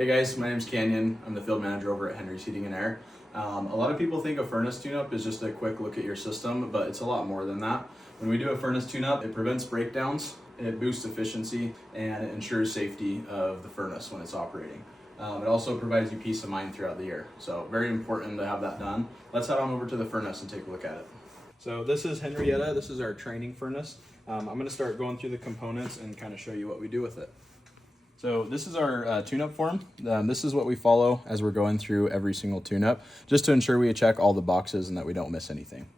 Hey guys, my name's Canyon. I'm the field manager over at Henry's Heating and Air. A lot of people think a furnace tune-up is just a quick look at your system, but it's a lot more than that. When we do a furnace tune-up, it prevents breakdowns, it boosts efficiency, and it ensures safety of the furnace when it's operating. It also provides you peace of mind throughout the year. So very important to have that done. Let's head on over to the furnace and take a look at it. So this is Henrietta. This is our training furnace. I'm going to start going through the components and kind of show you what we do with it. So this is our tune-up form. This is what we follow as we're going through every single tune-up, just to ensure we check all the boxes and that we don't miss anything.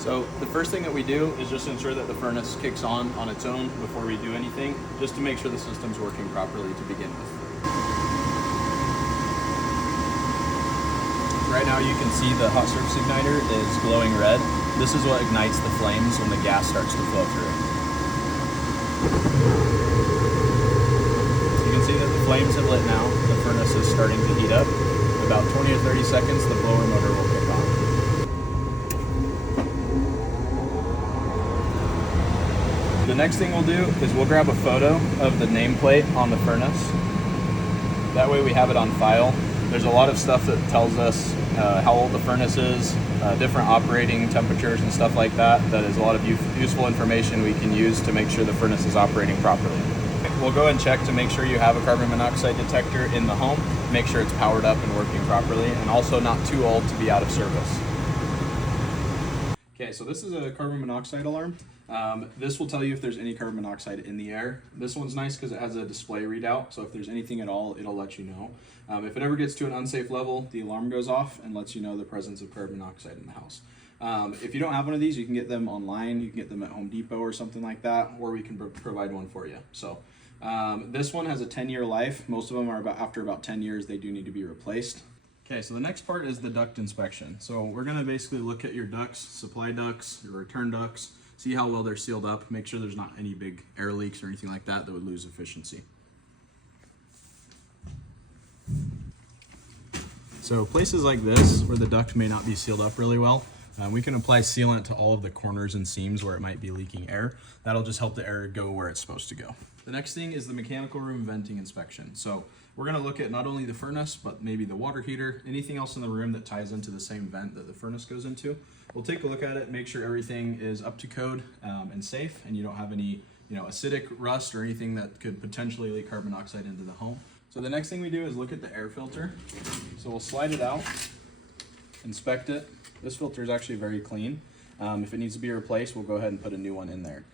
So the first thing that we do is just ensure that the furnace kicks on its own before we do anything, just to make sure the system's working properly to begin with. Right now you can see the hot surface igniter is glowing red. This is what ignites the flames when the gas starts to flow through. See that the flames have lit now. The furnace is starting to heat up. In about 20 or 30 seconds, the blower motor will kick on. The next thing we'll do is we'll grab a photo of the nameplate on the furnace. That way we have it on file. There's a lot of stuff that tells us how old the furnace is, different operating temperatures and stuff like that. That is a lot of useful information we can use to make sure the furnace is operating properly. We'll go and check to make sure you have a carbon monoxide detector in the home, make sure it's powered up and working properly, and also not too old to be out of service. Okay, so this is a carbon monoxide alarm. This will tell you if there's any carbon monoxide in the air. This one's nice because it has a display readout, so if there's anything at all, it'll let you know. If it ever gets to an unsafe level, the alarm goes off and lets you know the presence of carbon monoxide in the house. If you don't have one of these, you can get them online. You can get them at Home Depot or something like that, or we can provide one for you. So this one has a 10-year life. Most of them are after about 10 years, they do need to be replaced. Okay, so the next part is the duct inspection. So we're gonna basically look at your ducts, supply ducts, your return ducts, see how well they're sealed up, make sure there's not any big air leaks or anything like that would lose efficiency. So places like this, where the duct may not be sealed up really well, we can apply sealant to all of the corners and seams where it might be leaking air. That'll just help the air go where it's supposed to go. The next thing is the mechanical room venting inspection. So we're gonna look at not only the furnace, but maybe the water heater, anything else in the room that ties into the same vent that the furnace goes into. We'll take a look at it, make sure everything is up to code and safe, and you don't have any acidic rust or anything that could potentially leak carbon monoxide into the home. So the next thing we do is look at the air filter. So we'll slide it out, inspect it. This filter is actually very clean. If it needs to be replaced, we'll go ahead and put a new one in there.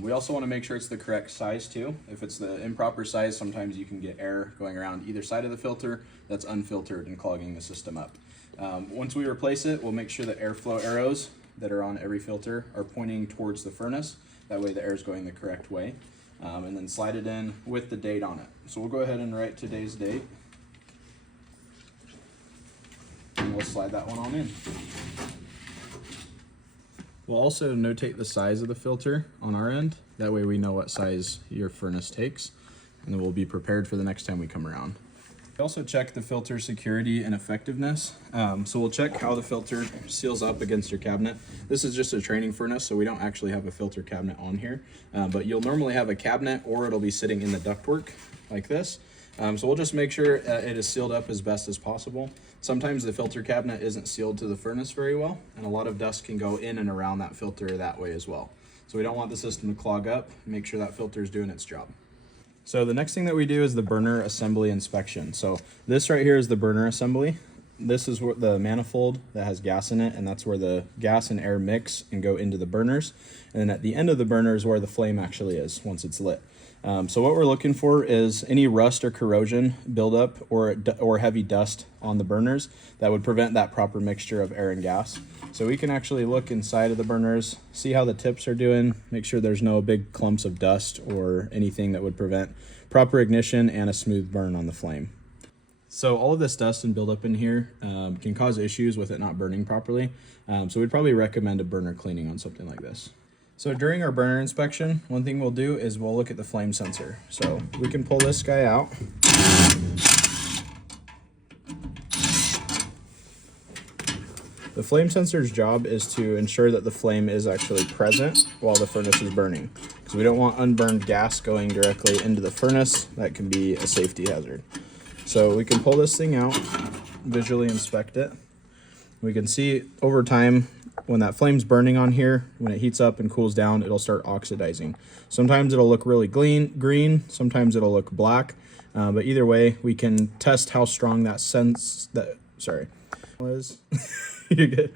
We also want to make sure it's the correct size too. If it's the improper size, sometimes you can get air going around either side of the filter that's unfiltered and clogging the system up. Once we replace it, we'll make sure the airflow arrows that are on every filter are pointing towards the furnace. That way the air is going the correct way. And then slide it in with the date on it. So we'll go ahead and write today's date. And we'll slide that one on in. We'll also notate the size of the filter on our end. That way we know what size your furnace takes, and then we'll be prepared for the next time we come around. We also check the filter security and effectiveness. So we'll check how the filter seals up against your cabinet. This is just a training furnace, so we don't actually have a filter cabinet on here, but you'll normally have a cabinet or it'll be sitting in the ductwork like this. So we'll just make sure it is sealed up as best as possible. Sometimes the filter cabinet isn't sealed to the furnace very well, and a lot of dust can go in and around that filter that way as well. So we don't want the system to clog up. Make sure that filter is doing its job. So the next thing that we do is the burner assembly inspection. So this right here is the burner assembly. This is what the manifold that has gas in it, and that's where the gas and air mix and go into the burners. And then at the end of the burner is where the flame actually is once it's lit. So what we're looking for is any rust or corrosion buildup or heavy dust on the burners that would prevent that proper mixture of air and gas. So we can actually look inside of the burners, see how the tips are doing, make sure there's no big clumps of dust or anything that would prevent proper ignition and a smooth burn on the flame. So all of this dust and buildup in here can cause issues with it not burning properly. So we'd probably recommend a burner cleaning on something like this. So during our burner inspection, one thing we'll do is we'll look at the flame sensor. So we can pull this guy out. The flame sensor's job is to ensure that the flame is actually present while the furnace is burning. because we don't want unburned gas going directly into the furnace. That can be a safety hazard. So we can pull this thing out, visually inspect it. We can see over time when that flame's burning on here, when it heats up and cools down, it'll start oxidizing. Sometimes it'll look really green, sometimes it'll look black, but either way, we can test how strong that is. You're good.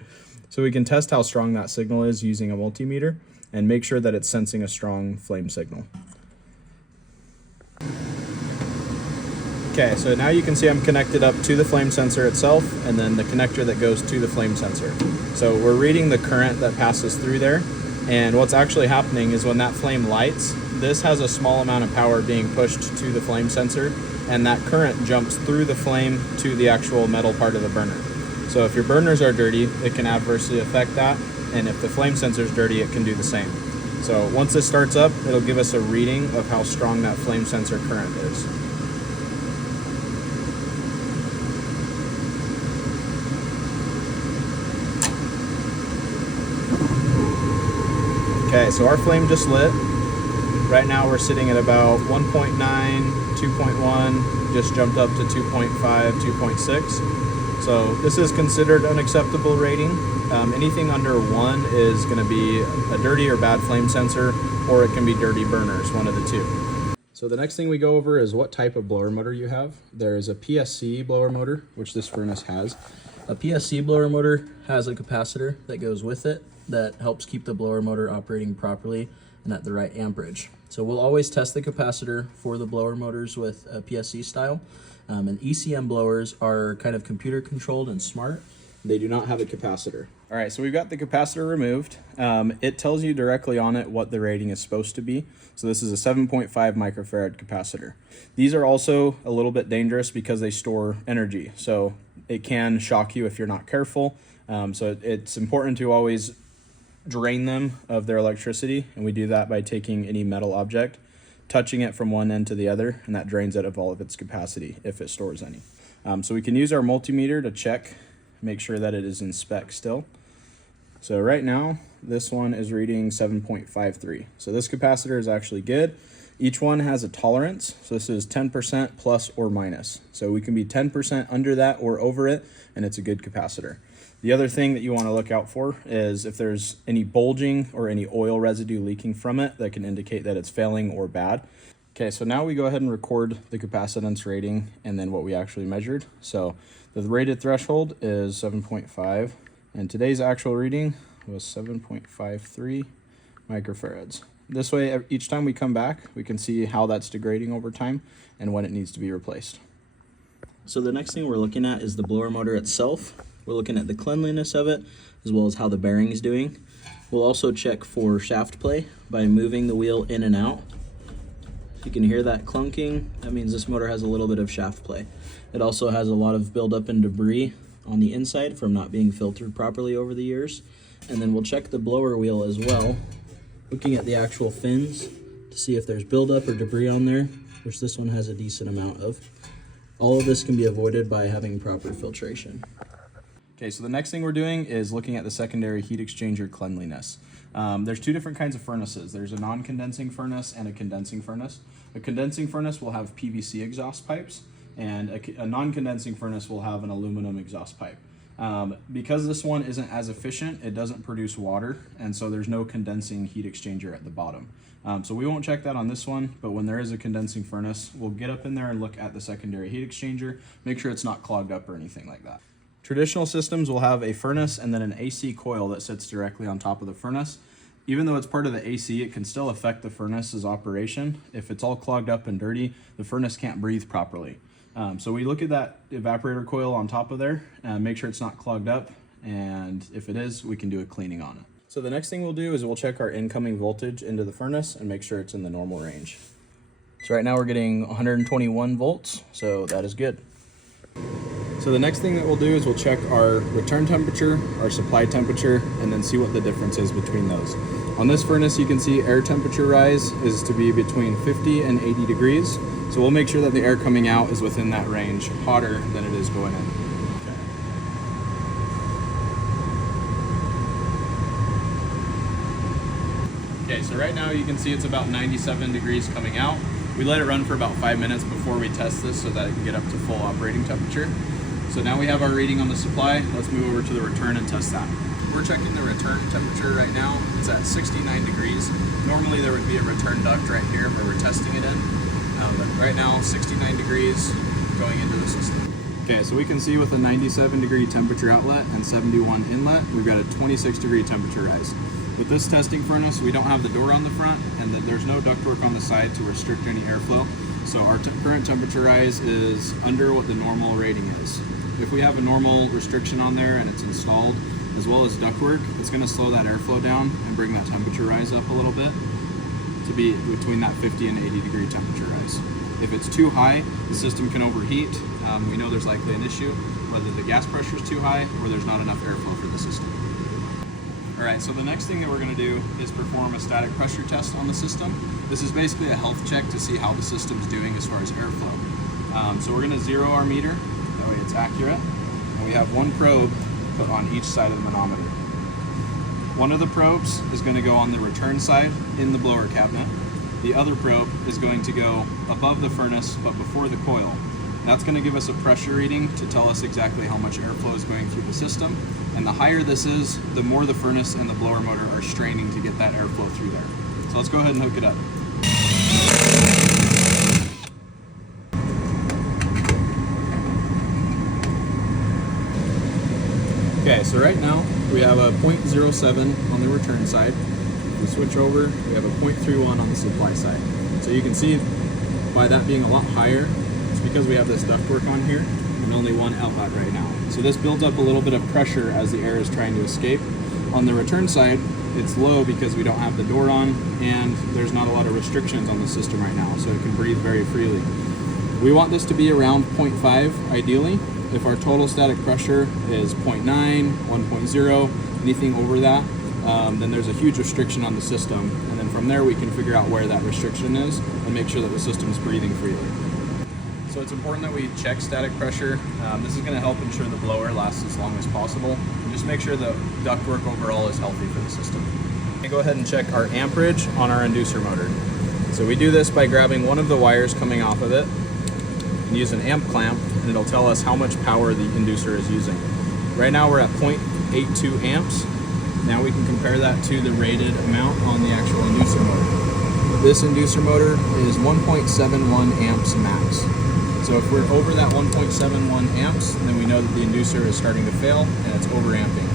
So we can test how strong that signal is using a multimeter and make sure that it's sensing a strong flame signal. Okay, so now you can see I'm connected up to the flame sensor itself and then the connector that goes to the flame sensor. So we're reading the current that passes through there, and what's actually happening is when that flame lights, this has a small amount of power being pushed to the flame sensor, and that current jumps through the flame to the actual metal part of the burner. So if your burners are dirty, it can adversely affect that, and if the flame sensor is dirty, it can do the same. So once this starts up, it'll give us a reading of how strong that flame sensor current is. Okay, so our flame just lit. Right now we're sitting at about 1.9, 2.1, just jumped up to 2.5, 2.6. So this is considered an acceptable rating. Anything under 1 is going to be a dirty or bad flame sensor, or it can be dirty burners, one of the two. So the next thing we go over is what type of blower motor you have. There is a PSC blower motor, which this furnace has. A PSC blower motor has a capacitor that goes with it that helps keep the blower motor operating properly and at the right amperage. So we'll always test the capacitor for the blower motors with a PSC style. And ECM blowers are kind of computer controlled and smart. They do not have a capacitor. All right, so we've got the capacitor removed. It tells you directly on it what the rating is supposed to be. So this is a 7.5 microfarad capacitor. These are also a little bit dangerous because they store energy. So it can shock you if you're not careful. So it's important to always drain them of their electricity, and we do that by taking any metal object, touching it from one end to the other, and that drains it of all of its capacity if it stores any. So we can use our multimeter to check, make sure that it is in spec still. So right now this one is reading 7.53. So this capacitor is actually good. Each one has a tolerance, so this is 10% plus or minus. So we can be 10% under that or over it, and it's a good capacitor. The other thing that you want to look out for is if there's any bulging or any oil residue leaking from it, that can indicate that it's failing or bad. Okay, so now we go ahead and record the capacitance rating and then what we actually measured. So the rated threshold is 7.5, and today's actual reading was 7.53 microfarads. This way, each time we come back, we can see how that's degrading over time and when it needs to be replaced. So the next thing we're looking at is the blower motor itself. We're looking at the cleanliness of it, as well as how the bearing is doing. We'll also check for shaft play by moving the wheel in and out. If you can hear that clunking, that means this motor has a little bit of shaft play. It also has a lot of buildup and debris on the inside from not being filtered properly over the years. And then we'll check the blower wheel as well, looking at the actual fins to see if there's buildup or debris on there, which this one has a decent amount of. All of this can be avoided by having proper filtration. Okay, so the next thing we're doing is looking at the secondary heat exchanger cleanliness. There's two different kinds of furnaces. There's a non-condensing furnace and a condensing furnace. A condensing furnace will have PVC exhaust pipes, and a non-condensing furnace will have an aluminum exhaust pipe. Because this one isn't as efficient, it doesn't produce water, and so there's no condensing heat exchanger at the bottom. So we won't check that on this one, but when there is a condensing furnace, we'll get up in there and look at the secondary heat exchanger, make sure it's not clogged up or anything like that. Traditional systems will have a furnace and then an AC coil that sits directly on top of the furnace. Even though it's part of the AC, it can still affect the furnace's operation. If it's all clogged up and dirty, the furnace can't breathe properly. So we look at that evaporator coil on top of there and make sure it's not clogged up, and if it is, we can do a cleaning on it. So the next thing we'll do is we'll check our incoming voltage into the furnace and make sure it's in the normal range. So right now we're getting 121 volts, so that is good. So the next thing that we'll do is we'll check our return temperature, our supply temperature, and then see what the difference is between those. On this furnace, you can see air temperature rise is to be between 50 and 80 degrees. So we'll make sure that the air coming out is within that range, hotter than it is going in. Okay, so right now you can see it's about 97 degrees coming out. We let it run for about 5 minutes before we test this so that it can get up to full operating temperature. So now we have our reading on the supply. Let's move over to the return and test that. We're checking the return temperature right now. It's at 69 degrees. Normally there would be a return duct right here where we're testing it in. But right now, 69 degrees going into the system. Okay, so we can see with a 97 degree temperature outlet and 71 inlet, we've got a 26 degree temperature rise. With this testing furnace, we don't have the door on the front and there's no ductwork on the side to restrict any airflow. So our current temperature rise is under what the normal rating is. If we have a normal restriction on there and it's installed, as well as ductwork, it's going to slow that airflow down and bring that temperature rise up a little bit to be between that 50 and 80 degree temperature rise. If it's too high, the system can overheat. We know there's likely an issue, whether the gas pressure is too high or there's not enough airflow for the system. All right, so the next thing that we're going to do is perform a static pressure test on the system. This is basically a health check to see how the system's doing as far as airflow. So we're going to zero our meter, that way it's accurate. And we have one probe put on each side of the manometer. One of the probes is going to go on the return side in the blower cabinet. The other probe is going to go above the furnace but before the coil. That's going to give us a pressure reading to tell us exactly how much airflow is going through the system. And the higher this is, the more the furnace and the blower motor are straining to get that airflow through there. So let's go ahead and hook it up. Okay, so right now we have a 0.07 on the return side. We switch over, we have a 0.31 on the supply side. So you can see by that being a lot higher, it's because we have this ductwork on here and only one outlet right now. So this builds up a little bit of pressure as the air is trying to escape. On the return side, it's low because we don't have the door on and there's not a lot of restrictions on the system right now, so it can breathe very freely. We want this to be around 0.5 ideally. If our total static pressure is 0.9, 1.0, anything over that, then there's a huge restriction on the system. And then from there we can figure out where that restriction is and make sure that the system is breathing freely. So it's important that we check static pressure. This is going to help ensure the blower lasts as long as possible. And just make sure the ductwork overall is healthy for the system. Okay, go ahead and check our amperage on our inducer motor. So we do this by grabbing one of the wires coming off of it and use an amp clamp, and it'll tell us how much power the inducer is using. Right now we're at 0.82 amps. Now we can compare that to the rated amount on the actual inducer motor. This inducer motor is 1.71 amps max. So if we're over that 1.71 amps, then we know that the inducer is starting to fail and it's overamping.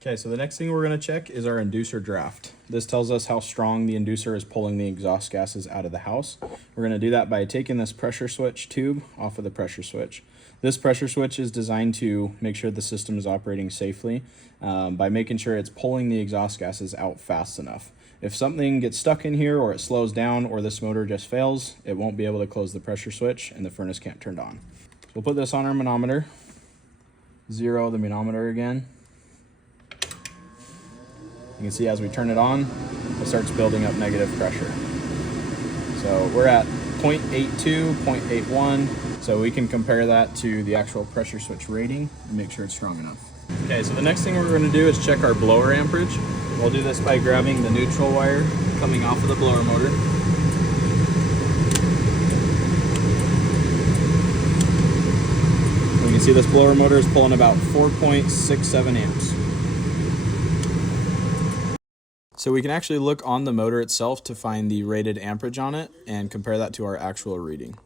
Okay, so the next thing we're going to check is our inducer draft. This tells us how strong the inducer is pulling the exhaust gases out of the house. We're going to do that by taking this pressure switch tube off of the pressure switch. This pressure switch is designed to make sure the system is operating safely by making sure it's pulling the exhaust gases out fast enough. If something gets stuck in here or it slows down or this motor just fails, it won't be able to close the pressure switch and the furnace can't turn on. So we'll put this on our manometer, zero the manometer again. You can see as we turn it on, it starts building up negative pressure. So we're at 0.82, 0.81, so we can compare that to the actual pressure switch rating and make sure it's strong enough. Okay, so the next thing we're going to do is check our blower amperage. We'll do this by grabbing the neutral wire coming off of the blower motor. You can see this blower motor is pulling about 4.67 amps. So we can actually look on the motor itself to find the rated amperage on it and compare that to our actual reading.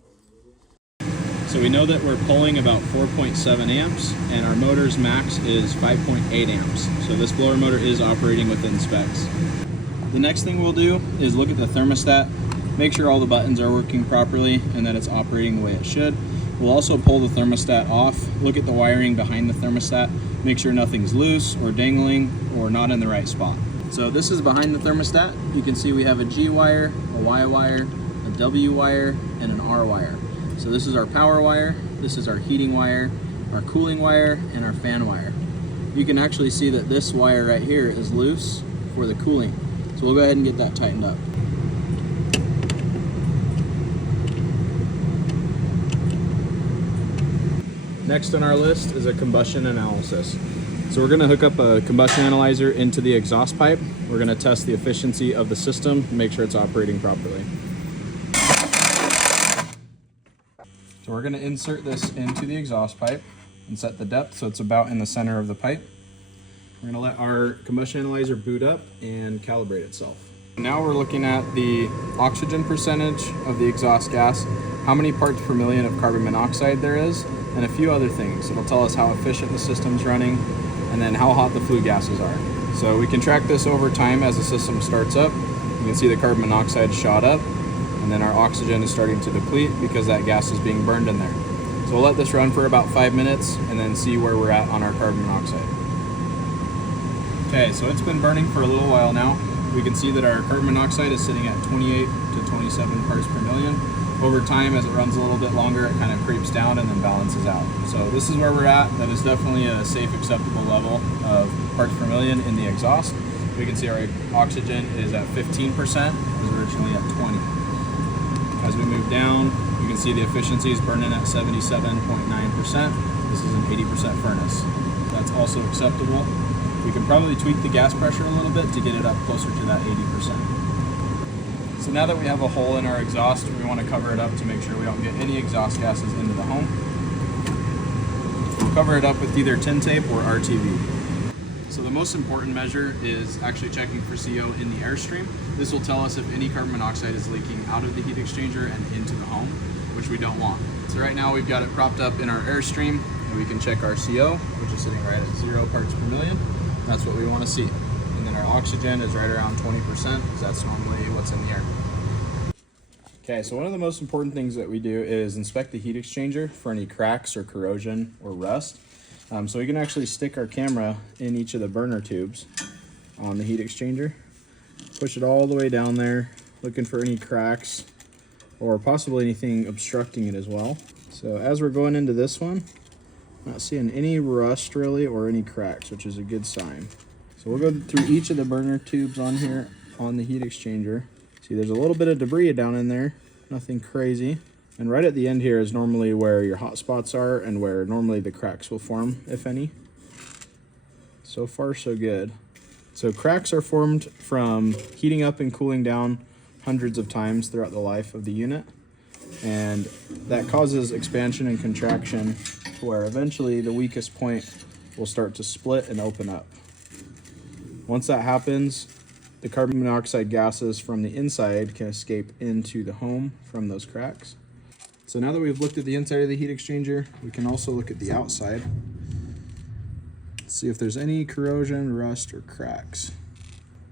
So we know that we're pulling about 4.7 amps and our motor's max is 5.8 amps. So this blower motor is operating within specs. The next thing we'll do is look at the thermostat, make sure all the buttons are working properly and that it's operating the way it should. We'll also pull the thermostat off, look at the wiring behind the thermostat, make sure nothing's loose or dangling or not in the right spot. So this is behind the thermostat. You can see we have a G wire, a Y wire, a W wire, and an R wire. So this is our power wire, this is our heating wire, our cooling wire, and our fan wire. You can actually see that this wire right here is loose for the cooling. So we'll go ahead and get that tightened up. Next on our list is a combustion analysis. So we're gonna hook up a combustion analyzer into the exhaust pipe. We're gonna test the efficiency of the system, make sure it's operating properly. So we're gonna insert this into the exhaust pipe and set the depth so it's about in the center of the pipe. We're gonna let our combustion analyzer boot up and calibrate itself. Now we're looking at the oxygen percentage of the exhaust gas, how many parts per million of carbon monoxide there is, and a few other things. It'll tell us how efficient the system's running, and then how hot the flue gases are. So we can track this over time as the system starts up. You can see the carbon monoxide shot up, and then our oxygen is starting to deplete because that gas is being burned in there. So we'll let this run for about 5 minutes and then see where we're at on our carbon monoxide. Okay, so it's been burning for a little while now. We can see that our carbon monoxide is sitting at 28 to 27 parts per million. Over time, as it runs a little bit longer, it kind of creeps down and then balances out. So this is where we're at. That is definitely a safe, acceptable level of parts per million in the exhaust. We can see our oxygen is at 15%, it was originally at 20. As we move down, you can see the efficiency is burning at 77.9%. This is an 80% furnace. That's also acceptable. We can probably tweak the gas pressure a little bit to get it up closer to that 80%. So now that we have a hole in our exhaust, we want to cover it up to make sure we don't get any exhaust gases into the home. We'll cover it up with either tin tape or RTV. So the most important measure is actually checking for CO in the airstream. This will tell us if any carbon monoxide is leaking out of the heat exchanger and into the home, which we don't want. So right now we've got it propped up in our airstream, and we can check our CO, which is sitting right at 0 parts per million. That's what we want to see. And then our oxygen is right around 20%, because that's normally what's in the air. Okay, so one of the most important things that we do is inspect the heat exchanger for any cracks or corrosion or rust. So we can actually stick our camera in each of the burner tubes on the heat exchanger, push it all the way down there, looking for any cracks or possibly anything obstructing it as well. So as we're going into this one, not seeing any rust really or any cracks, which is a good sign. So we'll go through each of the burner tubes on here on the heat exchanger. See, there's a little bit of debris down in there, nothing crazy. And right at the end here is normally where your hot spots are and where normally the cracks will form, if any. So far, so good. So cracks are formed from heating up and cooling down hundreds of times throughout the life of the unit. And that causes expansion and contraction where eventually the weakest point will start to split and open up. Once that happens, the carbon monoxide gases from the inside can escape into the home from those cracks. So now that we've looked at the inside of the heat exchanger, we can also look at the outside. See if there's any corrosion, rust, or cracks.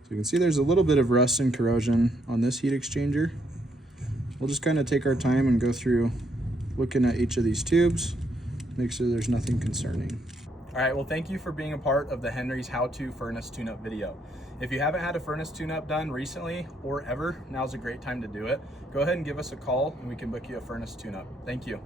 So you can see there's a little bit of rust and corrosion on this heat exchanger. We'll just kind of take our time and go through looking at each of these tubes, make sure there's nothing concerning. All right, well, thank you for being a part of the Henry's How-To Furnace Tune-Up video. If you haven't had a furnace tune-up done recently or ever, now's a great time to do it. Go ahead and give us a call and we can book you a furnace tune-up. Thank you.